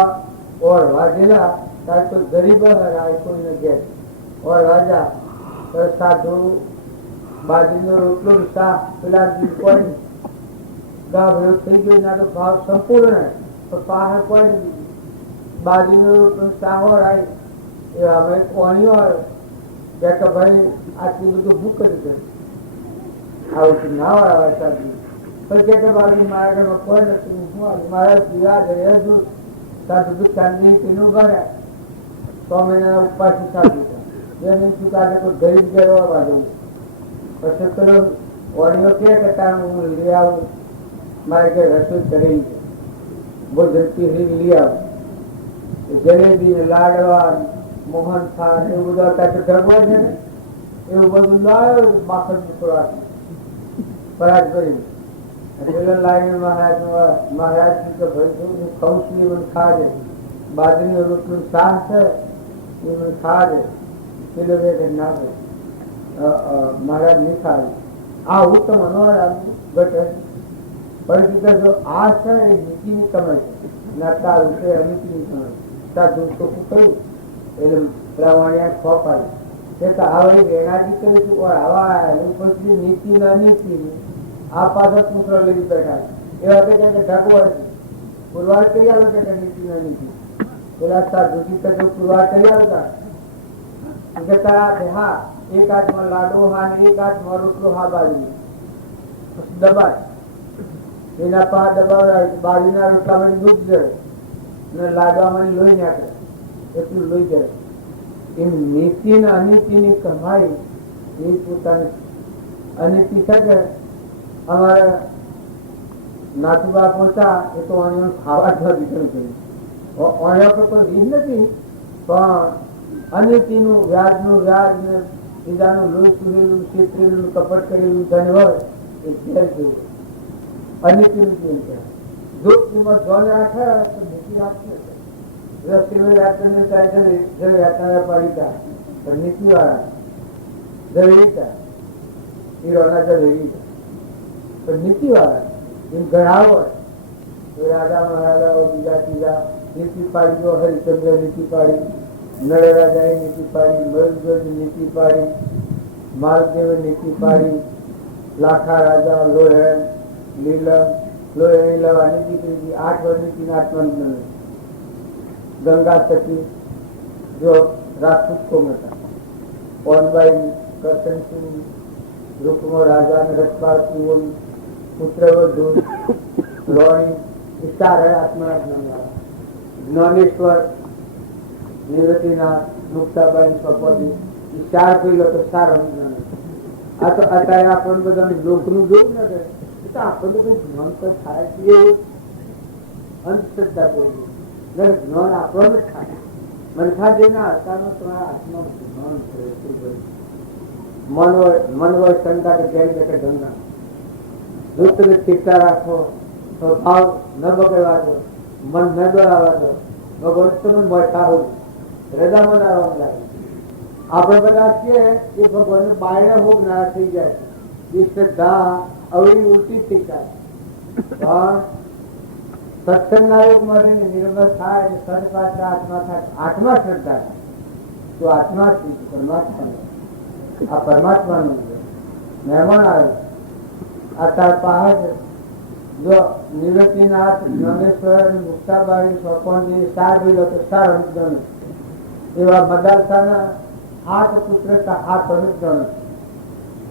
और वाजेला तार तो गरीब राय कोई न गए और राजा और साधु बाजरीનો રોટલો સા પેલા કોઈ ગાભરો થઈ ગયો ના તો ભાવ સંપૂર્ણ તો પાહે કોઈ બાજરીનો રોટલો સા હોય એ હવે કોણી હોય કે ભાઈ આટલું બધું ભૂખ કરી છે આવું ના હોય સાધુ. કે બાજુ મારા ઘરમાં કોઈ નથી, મારા જીવા જાય સાધુ દુઃખ શાંતિ પીનું ભરે 6 મહિના ઉપવાસી સાધુ એની ચુકાડે કોઈ ગરીબ ગયો બાજુ પછી પેલો ઓડિયો કે હું લઈ આવું, મારે કે રસોઈ કરેલી છે, ભોજન પીરી લઈ આવું. જલેબી ને લાડવા મોહન થાળ એવું બધું અત્યારે ઢગવા છે ને એવું બધું લાવ્યો માખણ નીકળવાથી પરાજ કરી. મહારાજ કે ભાઈ હું ખાઉં છું એ મને ખાજે, બાજરીનો રોટલું શાક છે એ મને ખાજે, પેલો બે ના મહારાજ નહીં ખાવે. આ ઉત્તમ અનવર ઘટે. પરંતુ જો આ છે એ નીતિની કમાઈ છે, નાતા રૂપે અનીતિની કમાઈ. સાધુ ચોખ્ખું કહ્યું એટલે પ્રમાણ્યા ખોપાડે તે તો આવડી વેણાજી કરીશું આવા પછી નીતિ ના નીતિની આ પાછળ પુત્ર લઈ બેઠા એવા કે ઢકવડ પુરવાર કરી આલો કે નીતિ ના નીતિ પેલા સાધુ પુરવાર કરી આલતા હા એક હાથમાં લાડો હા ને એક હાથમાં રોટલો હા બાજરી દબાય એના પા દબાવ બાજરીના રોટલામાં દૂધ જાય ને લાડવામાં લોહી નાખે એટલું લોહી જાય. એ નીતિ ને અનીતિની કમાઈ એ પોતાની અનીતિ છે કે અમારે નાથુબા પહોંચા એ તો ખાવા જ દીકરું કર્યું. ઓણ્યા પર કોઈ રીત નથી પણ અનિતિનું વ્યાજનું વ્યાજ ને બીજાનું લોહી સુરેલું છેતરેલું કપટ કરેલું ધન હોય એ ઝેર જેવું અનિતિનું તેલ કહેવાય. જો કિંમત જોન રાખે તો નીતિ રાખશે. નીતિ વાળા જવેરીતા હીરોના જવેરીતા પણ નીતિ વાળા એમ ઘણા હોય તો રાજા મહારાજાઓ બીજા ત્રીજા નીતિ પાડી દો. હરિચંદ્ર નીતિ પાડી, નળરાજાએ નીતિ પાડી, મયુરધ્વજ નીતિ પાડી, માલદેવે નીતિ પાડી, લાખા રાજા લોહેણ લીલમ લોહેણી લવા નીતિ કરી 8 વર્ષની 8 મંથ ગંગા સતી જો રાજપૂત કોમ હતા. ઓનબાઈ કરશનસિંહ રૂકમો રાજા ને રસપાલ પુત્રવધુ રોણી ચાર આત્મા જ્ઞાનેશ્વર નિવૃત્તિનાથ મુક્તાબાઈ સ્વપતિ ચાર પેલો તો સારો આ તો અત્યારે આપણને બધાને લોકનું જોયું ને તો આપણને કઈ જ્ઞાન તો થાય છે અંધશ્રદ્ધા કરી જ્ઞાન આપણને જ થાય. મનખા જેના હસ્તાનો તમારા આત્મા જ્ઞાન મન હોય શંકા કે જય જકે ગંગા. જો તમે ચિંતા રાખો સ્વભાવ ન બગડવા દો, મન ન દોડાવા દો, ભગવાન તમે મોટા હોય હૃદયમાં ના રોગ લાગે. આપણે બધા છીએ એ ભગવાન બાયણે ભોગ ના થઈ જાય એ શ્રદ્ધા અવળી ઉલટી થઈ જાય. પણ સત્સંગના યોગ મળીને નિર્મળ થાય અને સદપાત્ર આત્મા થાય. આત્મા શ્રદ્ધા થાય તો આત્મા પરમાત્મા આ પરમાત્માનું મહેમાન આવે આ તાર પહાડ જો નિવૃત્તિનાથ જ્ઞાનેશ્વર મુક્તાબાઈ સ્વપનજી ચાર વિલો તો ચાર અનુગ્રહ એવા મદાલસાના 8 પુત્ર 8 અનુગ્રહ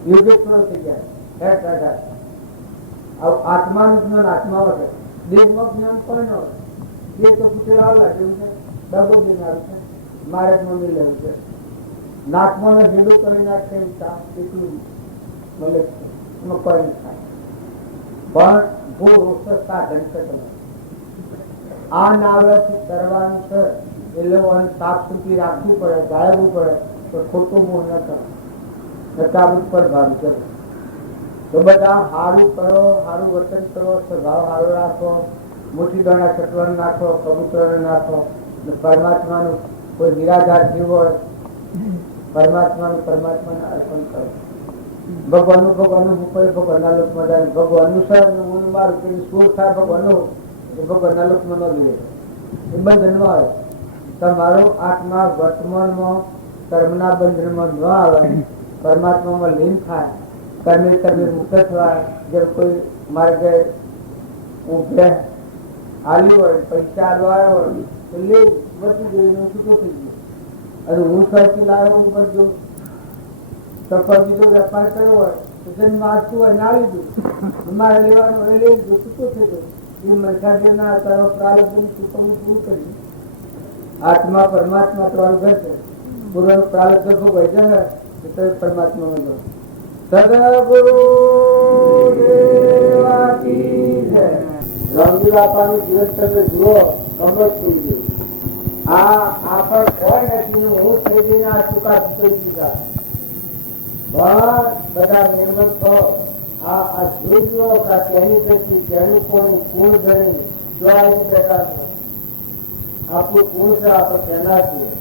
યુગેશ્વર થઈ ગયા. આત્માનું જ્ઞાન આત્મા વગર દેહમાં જ્ઞાન પણ ન હોય. એ તો પૂછેલા લાગ્યું છે ડબો દેનારું છે માર્ગમાં નહીં લેવું છે. નાકમાં હિન્દુ કરી નાખે એટલું મળે છે એમાં કોઈ થાય પણ ભૂ સાધન છે. તમે આ નાવથી કરવાનું છે એ લોકોને સાફ સુથરી રાખવું પડે, જાળવવું પડે તો ખોટું મોહ ન કરો. નકાબૂદ પર ભાવ કરો તો બધા સારું કરો, સારું વર્તન કરો, સ્વભાવ સારો રાખો, મોટી દાણા ચટવણ નાખો, કબૂતર નાખો. પરમાત્માનું કોઈ નિરાધાર જીવ હોય પરમાત્માનું અર્પણ કરો. ભગવાનનું હું કોઈ ભગવાનના લોકમાં જાય ભગવાનનું સર હું મારું કે સુર થાય ભગવાનનું ભગવાનના લોકમાં ન જોઈએ એ બંધનમાં આવે. તમારો આત્મા વર્તમાનમાં કર્મના બંધનમાં ન આવે, પરમાત્મામાં લીન થાય, કર્મે મુક્ત થવાય. જેમ કોઈ માર્ગે ઉભે હાલી હોય પૈસા આવ્યો હોય તો લે બચી ગયું છૂટું થઈ ગયું. અને હું સર્ચી લાવ્યો હું બધું સફળ બીજો વેપાર કર્યો હોય તો જેને માગતું હોય ના લીધું મારે લેવાનું હોય લઈ લીધું છૂટું થઈ ગયું. એ મરખાદેવના તારો પ્રારબ્ધનું ચૂકવવું પૂરું કર્યું. આત્મા પરમાત્મા તમારું ઘર છે. પૂર્વનું પ્રારબ્ધ ભોગવાઈ જાય તો પરમાત્મામાં જાઓ. સદગુરુ દેવા કી જય. રંગી બાપાનું જીવન તમે જુઓ કમર થઈ ગયું. આ પણ કોઈ નથી હું થઈ જઈને આ ચુકા થઈ દીધા બધા નિર્મળ થો. આ જોઈ લો કે તેની દ્રષ્ટિ તેનું કોઈ કુળ ગણી જોવાનું બેઠા છે. આપણું કુળ છે આપણે તેના છીએ.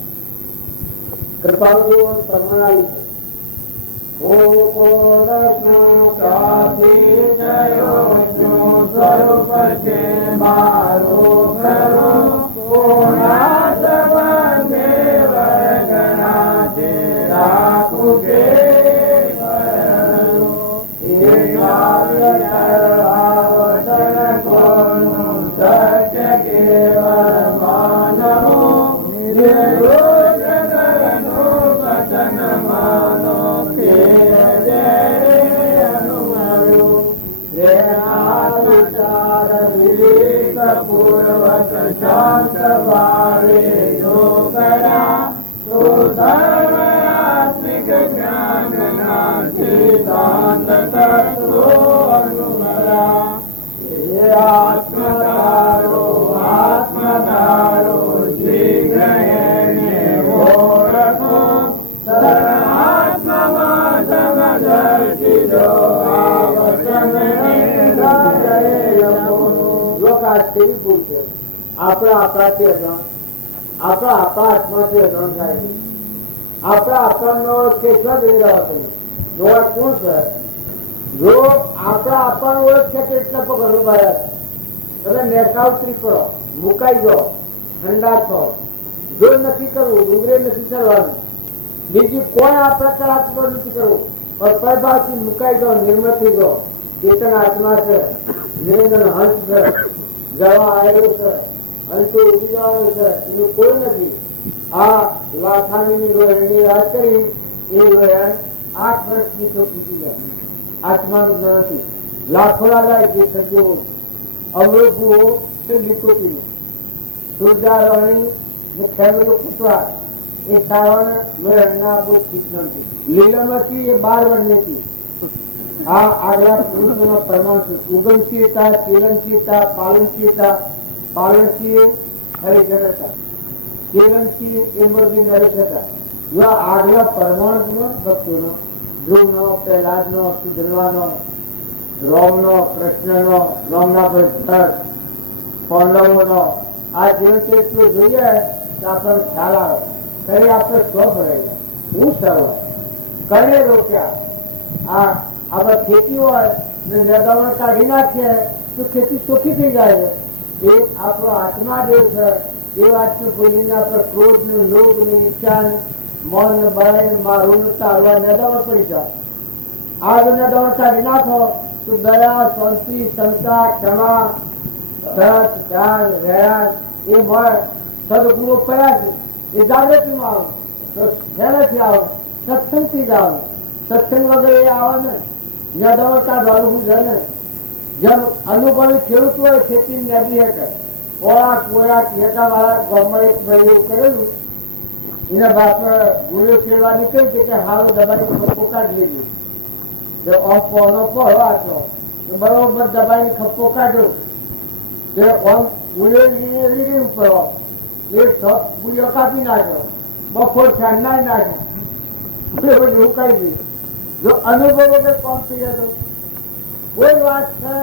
કૃપાળુ પરમાણી સ્વરૂપ છે મારો ખરો પૂર્વક શાંત ભાવે જો કરા તો સર્વાત્મિક જ્ઞાન ના સિદ્ધાંત તત્વો અનુમરા. આત્મધારો શ્રી ગ્રહણે ઓર આપણાથી અજાણ, આપણા આત્માથી અજાણ થાય છે. આપણા આત્માનો કેટલા દેરા હતો જોવા કોણ છે? જો આપણા આત્માનો ઓળખ છે તો એટલા પગ અનુભવ્યા છે. તમે નેસાવત્રી કરો, મુકાઈ જાઓ, ઠંડા થો. જો નથી કરવું, ડુંગરે નથી ચડવાનું, બીજી કોઈ આ પ્રકાર આત્મા નથી કરવું, પણ પરભાવથી મુકાઈ જાઓ, નિર્મળ થઈ જાઓ. ચેતન આત્મા છે, નિરંજન હંસ છે, જવા આવેલું છે, હંસો ઉડી જવાનું છે, એનું કોઈ નથી. આ લાખાની રોહિણી વાત કરી એ રોહિણ 8 વર્ષની તો પૂછી જાય. આત્માનું નથી. લાખો લાગાય જે સજીવો અવરોધો તે નિકોટી સૂર્યારોહણી ને ખેમેલું પુતવા એ શ્રાવણ રોહિણના બુદ્ધ શિક્ષણ છે. લીલમતી એ 12 વર્ષની. આ આગલા પુરુષોના પ્રમાણ છે. ઉગમશીલતા, ચેલનશીલતા, પાલનશીલ હરિજનતા, ચેલનશીલ એ મરજી નરેશતા. જો આગલા પરમાણુ ભક્તોનો, ધ્રુવનો, પ્રહલાદનો, સુધર્વાનો, રોમનો, કૃષ્ણનો, રોમના ભક્ત, પાંડવોનો આ જીવન ચરિત્ર જોઈએ તો આપણને ખ્યાલ આવે. કરી આપણે સ્વ ભરાય હું સર્વ કરે રોક્યા. આપણે ખેતી હોય ને મેદાનો કાઢી નાખીએ તો ખેતી ચોખ્ખી થઈ જાય છે. એ આપણો આત્મા દેવ છે. એ વાતનું ભૂલીને આપણે ક્રોધ ને લોભ ને ઈચ્છા મન બળ મારું તારવા મેદાનો પડી જાય. આ જો મેદાનો કાઢી નાખો તો દયા, શાંતિ, ક્ષમતા, ક્ષમા, સત, ધ્યાન, રહ્યા એ મળે. સદગુણો પડ્યા છે એ જાગૃતિમાં આવે તો શેનાથી આવે? સત્સંગથી જ આવે. સત્સંગ વગર એ આવે ને મેદાનો કાઢવાનું શું છે ને? જેમ અનુભવી ખેડૂત હોય ખેતી નદી હકે ઓળાક ઓળાક નેતા વાળા ગામમાં એક ભાઈ એવું કરેલું. એના બાપા ગુરુ ખેડવા નીકળી છે કે હાલ દબાઈ ખપ્પો કાઢી લીધું. પોનો પહોળો હતો બરોબર દબાઈ ખપ્પો કાઢ્યો. ગુળીઓ લીધી ઉપર એ ગુળીઓ કાપી નાખ્યો. બપોર ઠંડા નાખ્યો ઉકાઈ ગઈ. જો અનુભવ વગર કોણ થઈ જતો? કોઈ વાત છે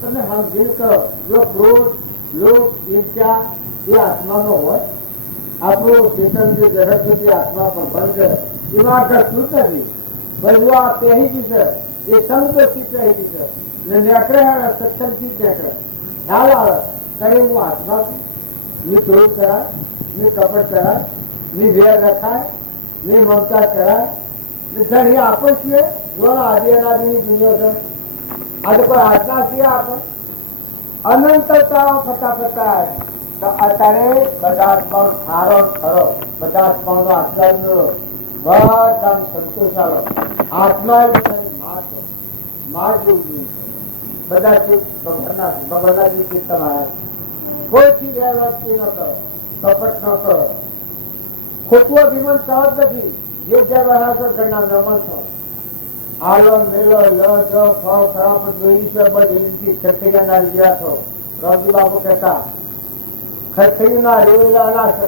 તમે સમજીને કરો. જો ક્રોધ, લોભ, ઈર્ષ્યા એ આત્માનો હોય, આપણું ચેતન જે જગત જે આત્મા પર બંધ છે એમાં કશું નથી. પણ જો આ પહેરી ગઈ છે એ સંતોષી પહેરી ગઈ છે ને નેકળે સત્સંગથી જ નેકળે. ખ્યાલ આવે કરે હું આત્મા છું. ની ક્રોધ કરાય, ની કપટ કરાય, ની વેર રખાય, ની મમતા કરાય. ઘણી આપણ છીએ જો આદિ અનાદિની દુનિયા છે. આજે કોઈ આત્મા છીએ આપણે અનંતતાઓ ફટાફટા. અત્યારે બધા આત્માનો ખારો ખરો, બધા આત્માનો આત્માનો બધા સંતોષ આવો. આત્મા માર જેવું બધા ભગવાનના જે ચિંતન આવ્યા. કોઈથી વ્યવસ્થિત ન કરો, કપટ ન કરો, ખોટું અભિમાન સહજ નથી. જે જય ઘરના નમન છો આલો મેલો લ જો ફળ ખરાબ જોઈ છે બધી ખરખૈયાના રહ્યા છો. રવજી બાબુ કહેતા ખરખૈયુંના રેવેલા અનાશ.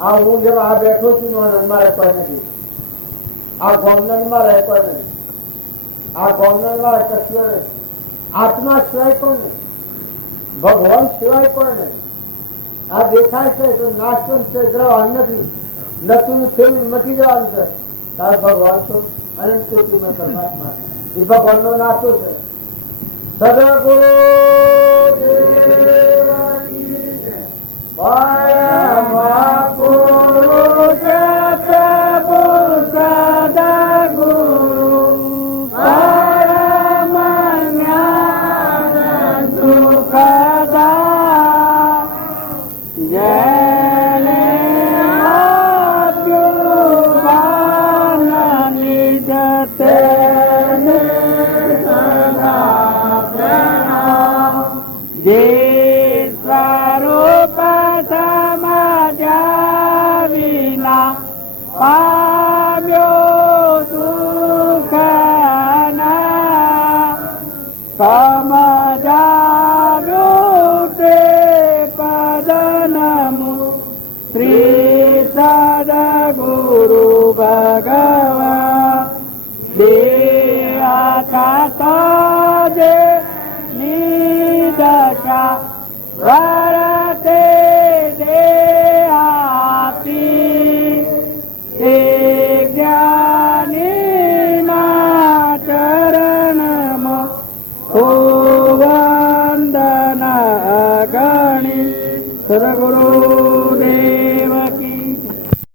આ હું જેમ આ બેઠો છું નંદમાં રહેતો નથી. આ ગોમનનમાં રહેતો નથી. આ ગોમનનમાં કશું નથી. આત્મા સિવાય કોણ નહીં, ભગવાન સિવાય કોણ નહીં. આ દેખાય છે તો નાશ છે ગ્રહણ નથી. નતું થયું મટી જવાનું છે. તાર ભગવાન તો અનંત કોટીમાં પરમાત્મા એ ભગવાન નો નાતો છે. સદગુરુ Varate સદા ગૌરવ